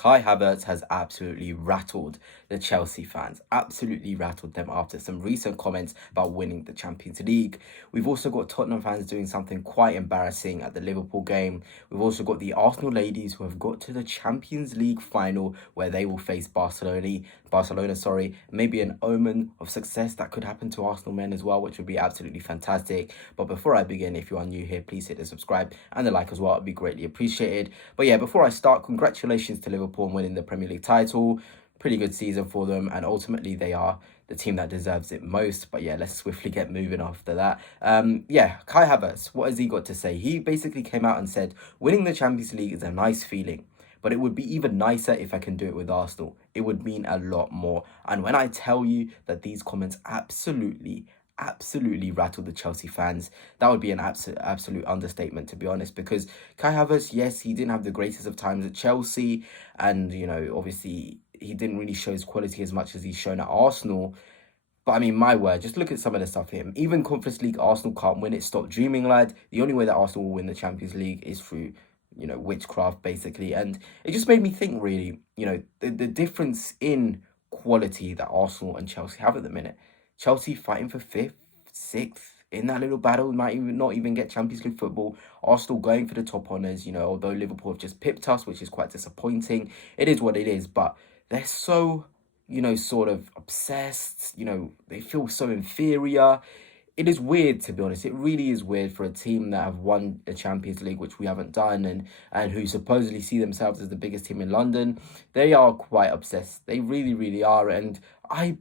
Kai Havertz has absolutely rattled the Chelsea fans, absolutely rattled them after some recent comments about winning the Champions League. We've also got Tottenham fans doing something quite embarrassing at the Liverpool game. We've also got the Arsenal ladies who have got to the Champions League final where they will face Barcelona, maybe an omen of success that could happen to Arsenal men as well, which would be absolutely fantastic. But before I begin, if you are new here, please hit the subscribe and the like as well. It'd be greatly appreciated. But yeah, before I start, congratulations to Liverpool on winning the Premier League title. Pretty good season for them, and ultimately they are the team that deserves it most. But yeah, let's swiftly get moving after that. Kai Havertz, what has he got to say? He basically came out and said, winning the Champions League is a nice feeling, but it would be even nicer if I can do it with Arsenal. It would mean a lot more. And when I tell you that these comments absolutely rattled the Chelsea fans, that would be an absolute understatement, to be honest, because Kai Havertz, yes, he didn't have the greatest of times at Chelsea, and obviously he didn't really show his quality as much as he's shown at Arsenal. But I mean, my word, just look at some of the stuff here. Even Conference League, Arsenal can't win it. Stop dreaming, lad. The only way that Arsenal will win the Champions League is through witchcraft, basically. And it just made me think, really, the difference in quality that Arsenal and Chelsea have at the minute. Chelsea fighting for 5th, 6th in that little battle, might even not even get Champions League football. Arsenal going for the top honours, although Liverpool have just pipped us, which is quite disappointing. It is what it is, but they're so, sort of obsessed, they feel so inferior. It is weird, to be honest. It really is weird for a team that have won the Champions League, which we haven't done, and who supposedly see themselves as the biggest team in London. They are quite obsessed. They really, really are. And I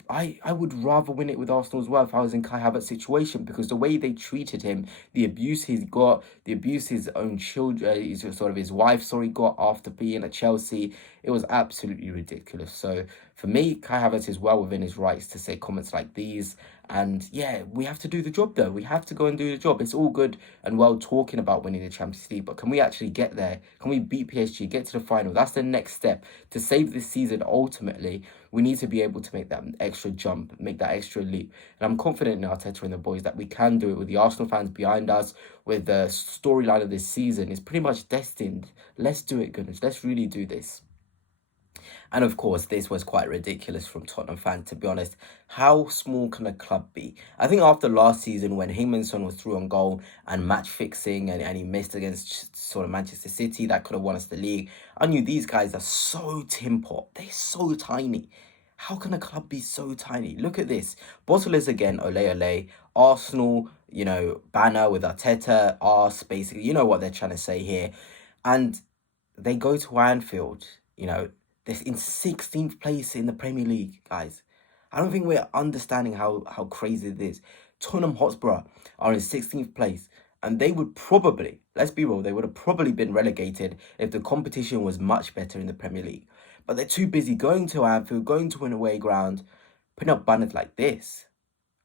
would rather win it with Arsenal as well if I was in Kai Havertz's situation, because the way they treated him, the abuse he's got, the abuse his own children, his wife, got after being at Chelsea, it was absolutely ridiculous. So for me, Kai Havertz is well within his rights to say comments like these. And yeah, we have to do the job though. We have to go and do the job. It's all good and well talking about winning the Champions League, but can we actually get there? Can we beat PSG, get to the final? That's the next step. To save this season, ultimately, we need to be able to make that extra jump, make that extra leap. And I'm confident in Arteta and the boys that we can do it with the Arsenal fans behind us, with the storyline of this season. It's pretty much destined. Let's do it, goodness. Let's really do this. And of course, this was quite ridiculous from Tottenham fans, to be honest. How small can a club be? I think after last season, when Hingminson was through on goal and match fixing and he missed against sort of Manchester City, that could have won us the league. I knew these guys are so tin pot. They're so tiny. How can a club be so tiny? Look at this. Bottlers again, ole ole. Arsenal, banner with Arteta, arse, basically. You know what they're trying to say here. And they go to Anfield, they're in 16th place in the Premier League, guys. I don't think we're understanding how crazy it is. Tottenham Hotspur are in 16th place, and they would probably, let's be real, they would have probably been relegated if the competition was much better in the Premier League. But they're too busy going to Anfield, going to an away ground, putting up banners like this.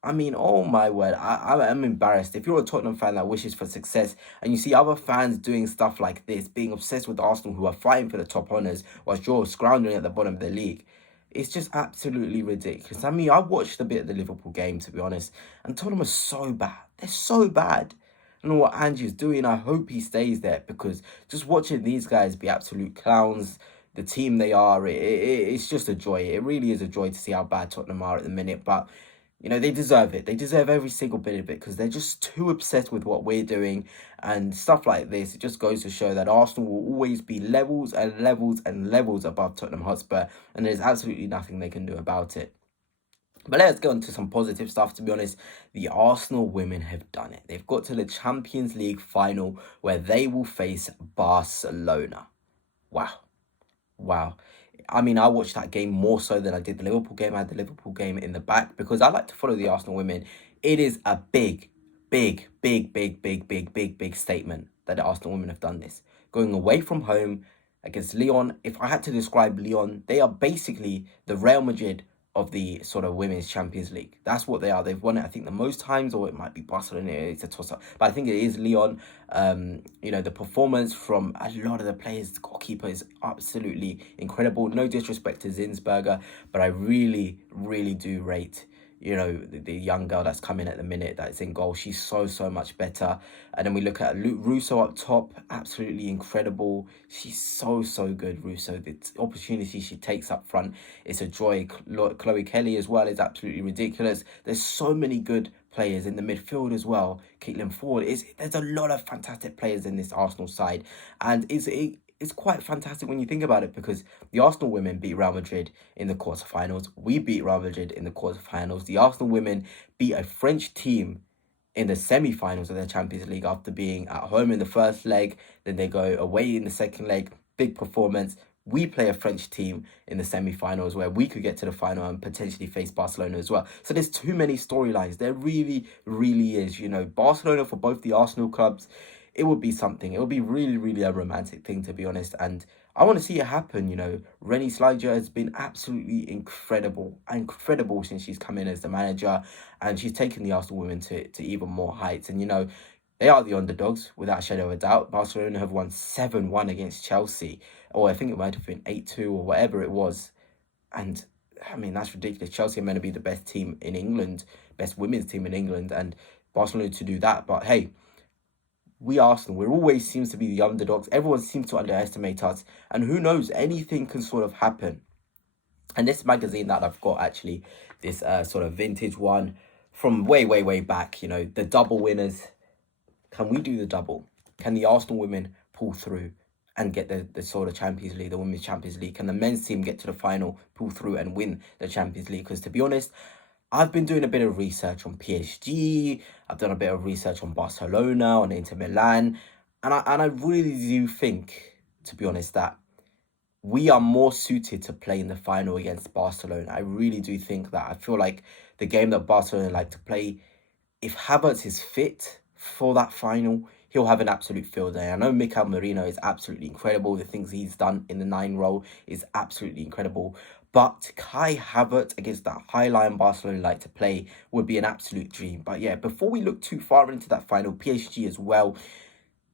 I mean, oh my word, I'm embarrassed. If you're a Tottenham fan that wishes for success and you see other fans doing stuff like this, being obsessed with Arsenal who are fighting for the top honours whilst you're scrounging at the bottom of the league, it's just absolutely ridiculous. I mean, I watched a bit of the Liverpool game, to be honest, and Tottenham are so bad. They're so bad. I don't know what Ange's doing. I hope he stays there, because just watching these guys be absolute clowns, the team they are, it's just a joy. It really is a joy to see how bad Tottenham are at the minute, but they deserve it. They deserve every single bit of it, because they're just too obsessed with what we're doing and stuff like this. It just goes to show that Arsenal will always be levels and levels and levels above Tottenham Hotspur, and there's absolutely nothing they can do about it. But let's go into some positive stuff, to be honest. The Arsenal women have done it. They've got to the Champions League final where they will face Barcelona. Wow. I mean, I watched that game more so than I did the Liverpool game. I had the Liverpool game in the back because I like to follow the Arsenal women. It is a big statement that the Arsenal women have done this. Going away from home against Lyon. If I had to describe Lyon, they are basically the Real Madrid of the sort of Women's Champions League. That's what they are. They've won it, I think, the most times, or it might be Barcelona. It's a toss-up. But I think it is Lyon. The performance from a lot of the players, the goalkeeper is absolutely incredible. No disrespect to Zinsberger, but I really do rate, you know, the young girl that's coming at the minute that's in goal. She's so much better. And then we look at Russo up top, absolutely incredible. She's so good, Russo. The opportunity she takes up front, it's a joy. Chloe Kelly as well is absolutely ridiculous. There's so many good players in the midfield as well. Caitlin Ford, there's a lot of fantastic players in this Arsenal side, and it's quite fantastic when you think about it, because the Arsenal women beat Real Madrid in the quarterfinals. We beat Real Madrid in the quarterfinals. The Arsenal women beat a French team in the semi-finals of the Champions League after being at home in the first leg. Then they go away in the second leg. Big performance. We play a French team in the semi-finals where we could get to the final and potentially face Barcelona as well. So there's too many storylines. There really is. You know, Barcelona for both the Arsenal clubs, it would be something. It would be really a romantic thing, to be honest. And I want to see it happen. You know, Rennie Sliger has been absolutely incredible since she's come in as the manager, and she's taken the Arsenal women to even more heights. And, you know, they are the underdogs, without a shadow of a doubt. Barcelona have won 7-1 against Chelsea, or I think it might have been 8-2 or whatever it was. And, I mean, that's ridiculous. Chelsea are meant to be the best team in England, best women's team in England, and Barcelona to do that. But, hey, we Arsenal, we always seems to be the underdogs. Everyone seems to underestimate us. And who knows, anything can sort of happen. And this magazine that I've got, actually, this sort of vintage one from way back, you know, the double winners. Can we do the double? Can the Arsenal women pull through and get the sort of Champions League, the Women's Champions League? Can the men's team get to the final, pull through and win the Champions League? Because to be honest, I've been doing a bit of research on PSG. I've done a bit of research on Barcelona, on Inter Milan. And I really do think, to be honest, that we are more suited to play in the final against Barcelona. I really do think that. I feel like the game that Barcelona like to play, if Havertz is fit for that final, he'll have an absolute field day. I know Mikel Merino is absolutely incredible. The things he's done in the 9 role is absolutely incredible. But Kai Havertz against that high line Barcelona like to play would be an absolute dream. But yeah, before we look too far into that final, PSG as well,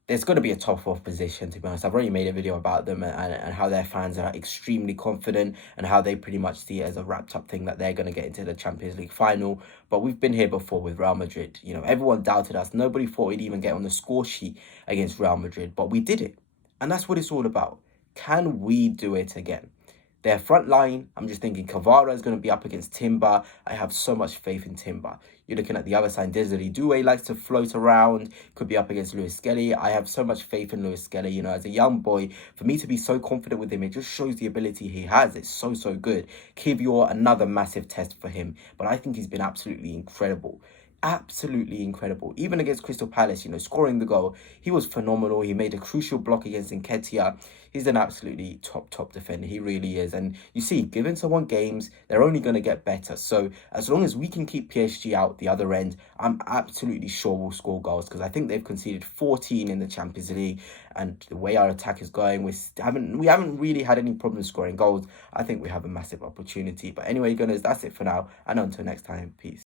there's going to be a tough opposition, to be honest. I've already made a video about them and how their fans are extremely confident and how they pretty much see it as a wrapped up thing that they're going to get into the Champions League final. But we've been here before with Real Madrid. You know, everyone doubted us. Nobody thought we'd even get on the score sheet against Real Madrid, but we did it. And that's what it's all about. Can we do it again? Their front line, I'm just thinking Kvara is going to be up against Timber. I have so much faith in Timber. You're looking at the other side. Desiree Doué likes to float around. Could be up against Lewis Skelly. I have so much faith in Lewis Skelly. You know, as a young boy, for me to be so confident with him, it just shows the ability he has. It's so good. Kivior, another massive test for him. But I think he's been absolutely incredible. Absolutely incredible. Even against Crystal Palace, you know, scoring the goal, he was phenomenal. He made a crucial block against Nketiah. He's an absolutely top defender. He really is. And you see, given someone games, they're only going to get better. So as long as we can keep PSG out the other end, I'm absolutely sure we'll score goals, because I think they've conceded 14 in the Champions League. And the way our attack is going, we haven't really had any problems scoring goals. I think we have a massive opportunity. But anyway, gunners, that's it for now. And until next time, peace.